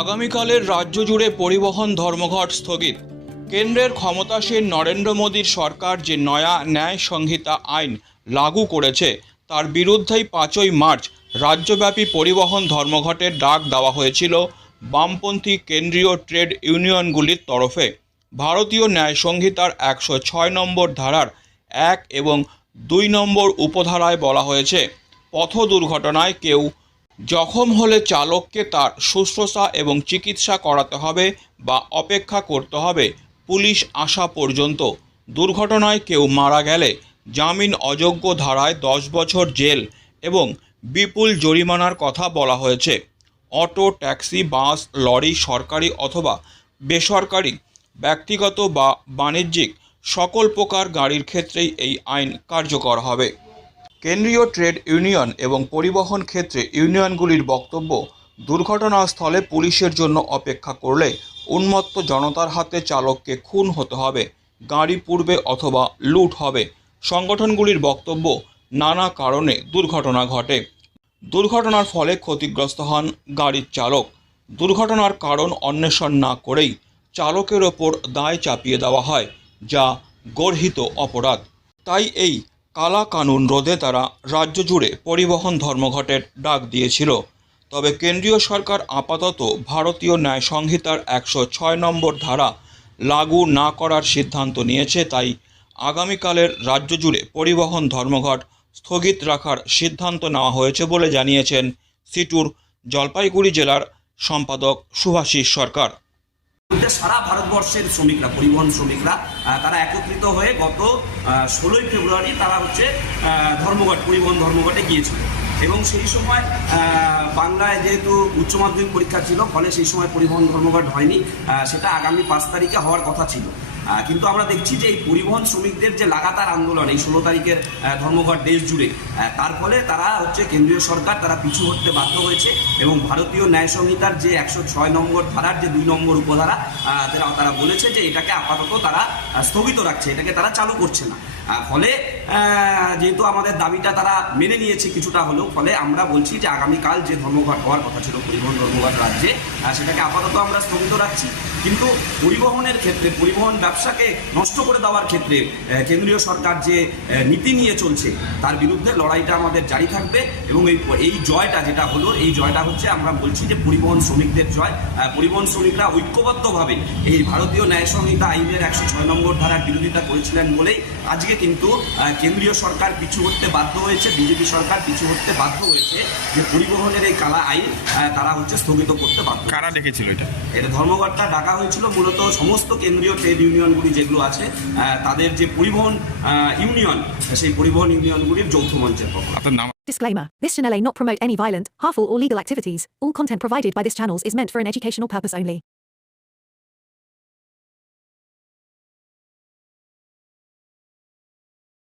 আগামীকালের রাজ্য জুড়ে পরিবহন ধর্মঘট স্থগিত। কেন্দ্রের ক্ষমতাসীন নরেন্দ্র মোদীর সরকার যে নয়া ন্যায় সংহিতা আইন লাগু করেছে, তার বিরুদ্ধেই পাঁচই মার্চ রাজ্যব্যাপী পরিবহন ধর্মঘটের ডাক দেওয়া হয়েছিল বামপন্থী কেন্দ্রীয় ট্রেড ইউনিয়নগুলির তরফে। ভারতীয় ন্যায় সংহিতার একশো ছয় নম্বর ধারার এক এবং দুই নম্বর উপধারায় বলা হয়েছে পথ দুর্ঘটনায় কেউ জখম হলে চালককে তার শুশ্রূষা এবং চিকিৎসা করাতে হবে বা অপেক্ষা করতে হবে পুলিশ আসা পর্যন্ত। দুর্ঘটনায় কেউ মারা গেলে জামিন অযোগ্য ধারায় দশ বছর জেল এবং বিপুল জরিমানার কথা বলা হয়েছে। অটো, ট্যাক্সি, বাস, লরি, সরকারি অথবা বেসরকারি, ব্যক্তিগত বা বাণিজ্যিক সকল প্রকার গাড়ির ক্ষেত্রেই এই আইন কার্যকর হবে। কেন্দ্রীয় ট্রেড ইউনিয়ন এবং পরিবহন ক্ষেত্রে ইউনিয়নগুলির বক্তব্য দুর্ঘটনাস্থলে পুলিশের জন্য অপেক্ষা করলে উন্মত্ত জনতার হাতে চালককে খুন হতে হবে, গাড়ি পূর্বে অথবা লুট হবে। সংগঠনগুলির বক্তব্য, নানা কারণে দুর্ঘটনা ঘটে। দুর্ঘটনার ফলে ক্ষতিগ্রস্ত হন গাড়ির চালক। দুর্ঘটনার কারণ অন্বেষণ না করেই চালকের ওপর দায় চাপিয়ে দেওয়া হয়, যা গর্হিত অপরাধ। তাই এই কালা কানুন রোধে তারা রাজ্য জুড়ে পরিবহন ধর্মঘটের ডাক দিয়েছিল। তবে কেন্দ্রীয় সরকার আপাতত ভারতীয় ন্যায় সংহিতার একশো ছয় নম্বর ধারা লাগু না করার সিদ্ধান্ত নিয়েছে, তাই আগামীকালের রাজ্য জুড়ে পরিবহন ধর্মঘট স্থগিত রাখার সিদ্ধান্ত নেওয়া হয়েছে বলে জানিয়েছেন সিটুর জলপাইগুড়ি জেলার সম্পাদক সুভাষিস সরকার। সারা ভারতবর্ষের শ্রমিকরা, পরিবহন শ্রমিকরা তারা একত্রিত হয়ে গত ষোলোই ফেব্রুয়ারি তারা হচ্ছে ধর্মঘট, পরিবহন ধর্মঘটে গিয়েছিল। এবং সেই সময় বাংলায় যেহেতু উচ্চ মাধ্যমিক পরীক্ষা ছিল, ফলে সেই সময় পরিবহন ধর্মঘট হয়নি সেটা আগামী পাঁচ তারিখে হওয়ার কথা ছিল। কিন্তু আমরা দেখছি যে এই পরিবহন শ্রমিকদের যে লাগাতার আন্দোলন, এই ষোলো তারিখের ধর্মঘট দেশ জুড়ে তার ফলে তারা হচ্ছে কেন্দ্রীয় সরকার, তারা পিছু হতে বাধ্য হয়েছে এবং ভারতীয় ন্যায় সংহিতার যে একশো ছয় নম্বর ধারার যে দুই নম্বর উপধারা তারা তারা বলেছে যে এটাকে আপাতত তারা স্থগিত রাখছে, এটাকে তারা চালু করছে না। ফলে যেহেতু আমাদের দাবিটা তারা মেনে নিয়েছে কিছুটা হলেও, ফলে আমরা বলছি যে আগামীকাল যে ধর্মঘট হওয়ার কথা ছিল, পরিবহন ধর্মঘট রাজ্যে সেটাকে আপাতত আমরা স্থগিত রাখছি। কিন্তু পরিবহনের ক্ষেত্রে, পরিবহন ব্যবসাকে নষ্ট করে দেওয়ার ক্ষেত্রে কেন্দ্রীয় সরকার যে নীতি নিয়ে চলছে, তার বিরুদ্ধে লড়াইটা আমাদের জারি থাকবে এবং এই এই জয়টা যেটা হলো, এই জয়টা হচ্ছে আমরা বলছি যে পরিবহন শ্রমিকদের জয়। পরিবহন শ্রমিকরা ঐক্যবদ্ধভাবে এই ভারতীয় ন্যায় সংহিতা আইনের একশো ছয় নম্বর ধারার বিরোধিতা করেছিলেন বলেই আজকে কিন্তু কেন্দ্রীয় সরকার পিছু হতে বাধ্য হয়েছে বিজেপি সরকার পিছু হতে বাধ্য হয়েছে যে পরিবহনের এই কালা আইন তারা হচ্ছে স্থগিত করতে বাধ্য কারা ডেকেছিল এটা এটা ধর্মঘটটা ডাকা হয়েছিল মূলত সমস্ত কেন্দ্রীয় ট্রেড ইউনিয়নগুলি যেগুলো আছে তাদের যে পরিবহন আহ, ইউনিয়ন সেই পরিবহন ইউনিয়নগুলির যৌথ মঞ্চের পক্ষ আপনার নাম Disclaimer This channel may not promote any violent, harmful, or legal activities. All content provided by this channel is meant for an educational purpose only.